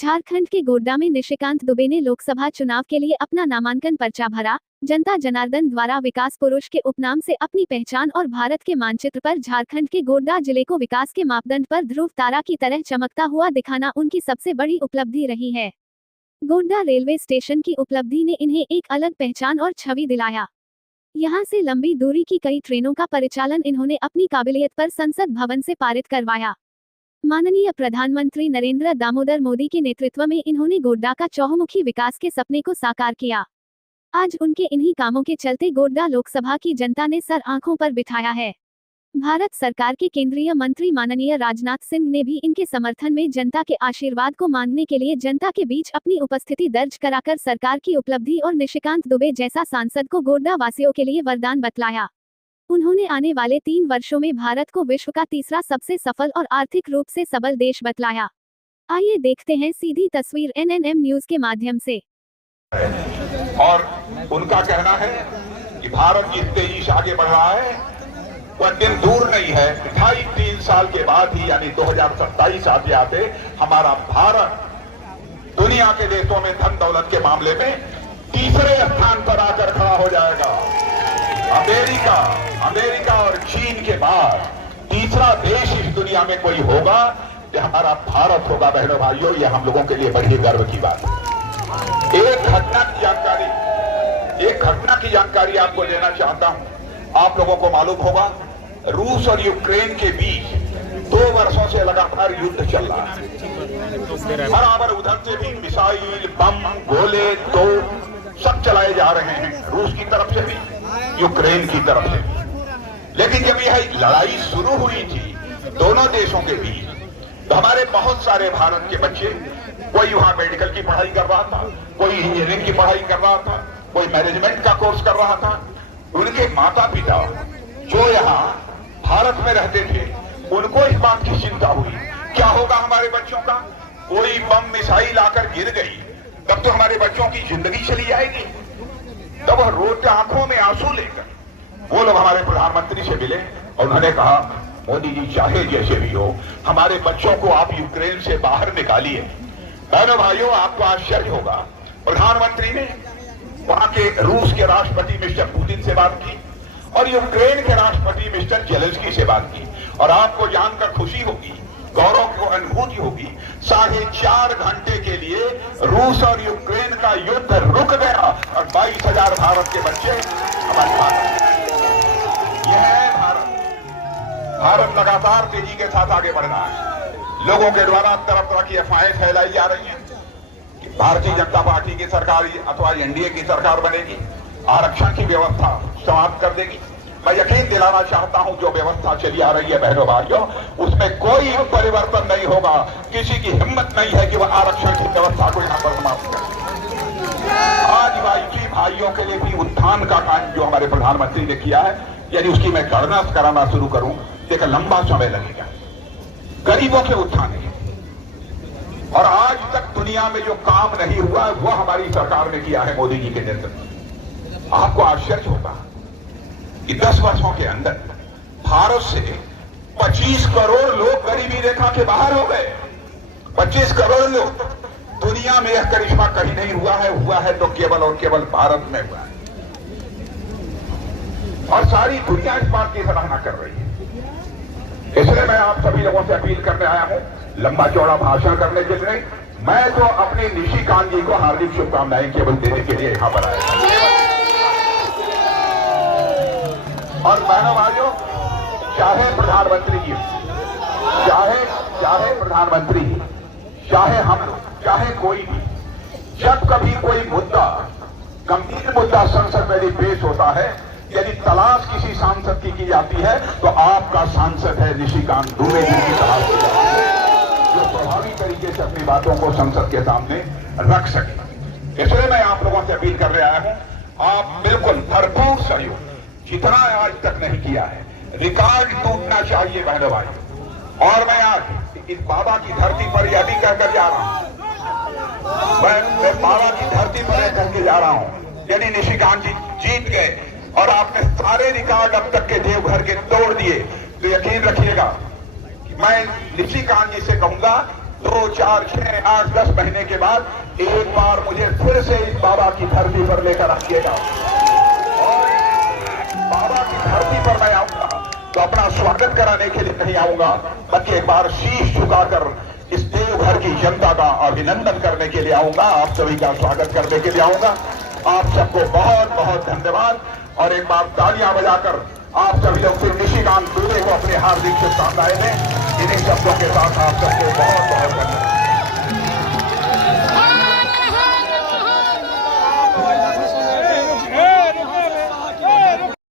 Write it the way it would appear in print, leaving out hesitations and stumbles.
झारखंड के गोड्डा में निशिकांत दुबे ने लोकसभा चुनाव के लिए अपना नामांकन पर्चा भरा। जनता जनार्दन द्वारा विकास पुरुष के उपनाम से अपनी पहचान और भारत के मानचित्र पर झारखंड के गोड्डा जिले को विकास के मापदंड पर ध्रुव तारा की तरह चमकता हुआ दिखाना उनकी सबसे बड़ी उपलब्धि रही है। गोड्डा रेलवे स्टेशन की उपलब्धि ने इन्हें एक अलग पहचान और छवि दिलाया। यहां से लंबी दूरी की कई ट्रेनों का परिचालन इन्होंने अपनी काबिलियत पर संसद भवन से पारित करवाया। माननीय प्रधानमंत्री नरेंद्र दामोदर मोदी के नेतृत्व में इन्होंने गोड्डा का चहुमुखी विकास के सपने को साकार किया। आज उनके इन्हीं कामों के चलते गोड्डा लोकसभा की जनता ने सर आंखों पर बिठाया है। भारत सरकार के केंद्रीय मंत्री माननीय राजनाथ सिंह ने भी इनके समर्थन में जनता के आशीर्वाद को मांगने के लिए जनता के बीच अपनी उपस्थिति दर्ज कराकर सरकार की उपलब्धि और निशिकांत दुबे जैसा सांसद को गोड्डा वासियों के लिए वरदान बतलाया। उन्होंने आने वाले 3 वर्षों में भारत को विश्व का तीसरा सबसे सफल और आर्थिक रूप से सबल देश बतलाया। आइए देखते हैं सीधी तस्वीर NNM न्यूज के माध्यम से। और उनका कहना है कि भारत जिस तेजी से आगे बढ़ रहा है वह दिन दूर नहीं है। 2.5-3 साल के बाद ही यानी 2027 आते आते हमारा भारत दुनिया के देशों में धन दौलत के मामले में तीसरे स्थान पर आकर खड़ा हो जाएगा। अमेरिका और चीन के बाद तीसरा देश इस दुनिया में कोई होगा जो हमारा भारत होगा। बहनों भाइयों, ये हम लोगों के लिए बड़ी गर्व की बात है। एक घटना की जानकारी आपको देना चाहता हूं। आप लोगों को मालूम होगा रूस और यूक्रेन के बीच 2 वर्षों से लगातार युद्ध चल रहा है। बराबर उधर से भी मिसाइल, बम, गोले, तोप सब चलाए जा रहे हैं, रूस की तरफ से भी यूक्रेन की तरफ से भी। लेकिन जब यह लड़ाई शुरू हुई थी दोनों देशों के बीच, तो हमारे बहुत सारे भारत के बच्चे, कोई वहां मेडिकल की पढ़ाई कर रहा था, कोई इंजीनियरिंग की पढ़ाई कर रहा था, कोई मैनेजमेंट का कोर्स कर रहा था। उनके माता पिता जो यहाँ भारत में रहते थे उनको इस बात की चिंता हुई क्या होगा हमारे बच्चों का। कोई बम मिसाइल आकर गिर गई तब तो हमारे बच्चों की जिंदगी चली जाएगी। तब वह रोते आंखों में आंसू लेकर वो लोग हमारे प्रधानमंत्री से मिले और उन्होंने कहा, मोदी जी चाहे जैसे भी हो हमारे बच्चों को आप यूक्रेन से बाहर निकालिए। बहनों भाइयों, आपको आश्चर्य होगा, प्रधानमंत्री ने वहां के रूस के राष्ट्रपति मिस्टर पुतिन से बात की और यूक्रेन के राष्ट्रपति मिस्टर जेलेंस्की से बात की। और आपको जानकर खुशी होगी, गौरव को अनुभूति होगी, 4.5 घंटे के लिए रूस और यूक्रेन का युद्ध रुक गया और 22,000 भारत के बच्चे हमारे पास। यह है भारत लगातार तेजी के साथ आगे बढ़ रहा है। लोगों के द्वारा तरह की अफवाहें फैलाई जा रही हैं कि भारतीय जनता पार्टी की सरकार अथवा एनडीए की सरकार बनेगी, आरक्षण की व्यवस्था समाप्त कर देगी। मैं यकीन दिलाना चाहता हूं जो व्यवस्था चली आ रही है बहनों भाइयों, उसमें कोई परिवर्तन नहीं होगा। किसी की हिम्मत नहीं है कि वह आरक्षण की व्यवस्था को यहां पर समाप्त करे। आदिवासी भाइयों के लिए भी उत्थान का काम जो हमारे प्रधानमंत्री ने किया है, यदि उसकी मैं गणना कराना शुरू करूं तो एक लंबा समय लगेगा। गरीबों के उत्थान है और आज तक दुनिया में जो काम नहीं हुआ वह हमारी सरकार ने किया है मोदी जी के नेतृत्व। आपको आश्चर्य होगा कि 10 वर्षों के अंदर भारत से 25 करोड़ लोग गरीबी रेखा के बाहर हो गए। 25 करोड़ लोग। दुनिया में यह करिश्मा कहीं नहीं हुआ है तो केवल और केवल भारत में हुआ है और सारी दुनिया इस बात की सराहना कर रही है। इसलिए मैं आप सभी लोगों से अपील करने आया हूं, लंबा चौड़ा भाषण करने के लिए। मैं तो अपने निशिकांत जी को हार्दिक शुभकामनाएं केवल देने के लिए यहां पर आया। और बहनों भाइयों, चाहे प्रधानमंत्री जी, चाहे प्रधानमंत्री, चाहे हम लोग, चाहे कोई भी, जब कभी कोई मुद्दा, गंभीर मुद्दा संसद में यदि पेश होता है, यदि तलाश किसी सांसद की जाती है तो आपका सांसद है निशिकांत दुबे जी की तलाश की जाती है, जो प्रभावी तरीके से अपनी बातों को संसद के सामने रख सके। इसलिए मैं आप लोगों से अपील करने आया हूं, आप बिल्कुल भरपूर सहयोग, जितना आज तक नहीं किया है, रिकॉर्ड टूटना चाहिए बहनों भाई। और मैं आज इस बाबा की धरती पर यह भी कहकर जा रहा हूं, मैं बाबा की धरती पर यह कहकर जा रहा हूं, यदि निशिकांत जी जीत गए और आपने सारे रिकॉर्ड अब तक के देवघर के तोड़ दिए तो यकीन रखिएगा कि मैं निशिकांत जी से कहूंगा 2, 4, 6, 8, 10 महीने के बाद एक बार मुझे फिर से इस बाबा की धरती पर लेकर आइएगा और बाबा की धरती पर मैं आऊंगा तो अपना स्वागत कराने के लिए नहीं आऊंगा, बल्कि एक बार शीश झुकाकर इस देवघर की जनता का अभिनंदन करने के लिए आऊंगा, आप सभी का स्वागत करने के लिए आऊंगा। आप सबको बहुत बहुत धन्यवाद और एक बार तालियां बजाकर आप सभी लोग फिर निशिकांत दुबे को अपने हार्दिक शुभकामनाएं दें। इन्हीं शब्दों के साथ आप सबको बहुत बहुत धन्यवाद।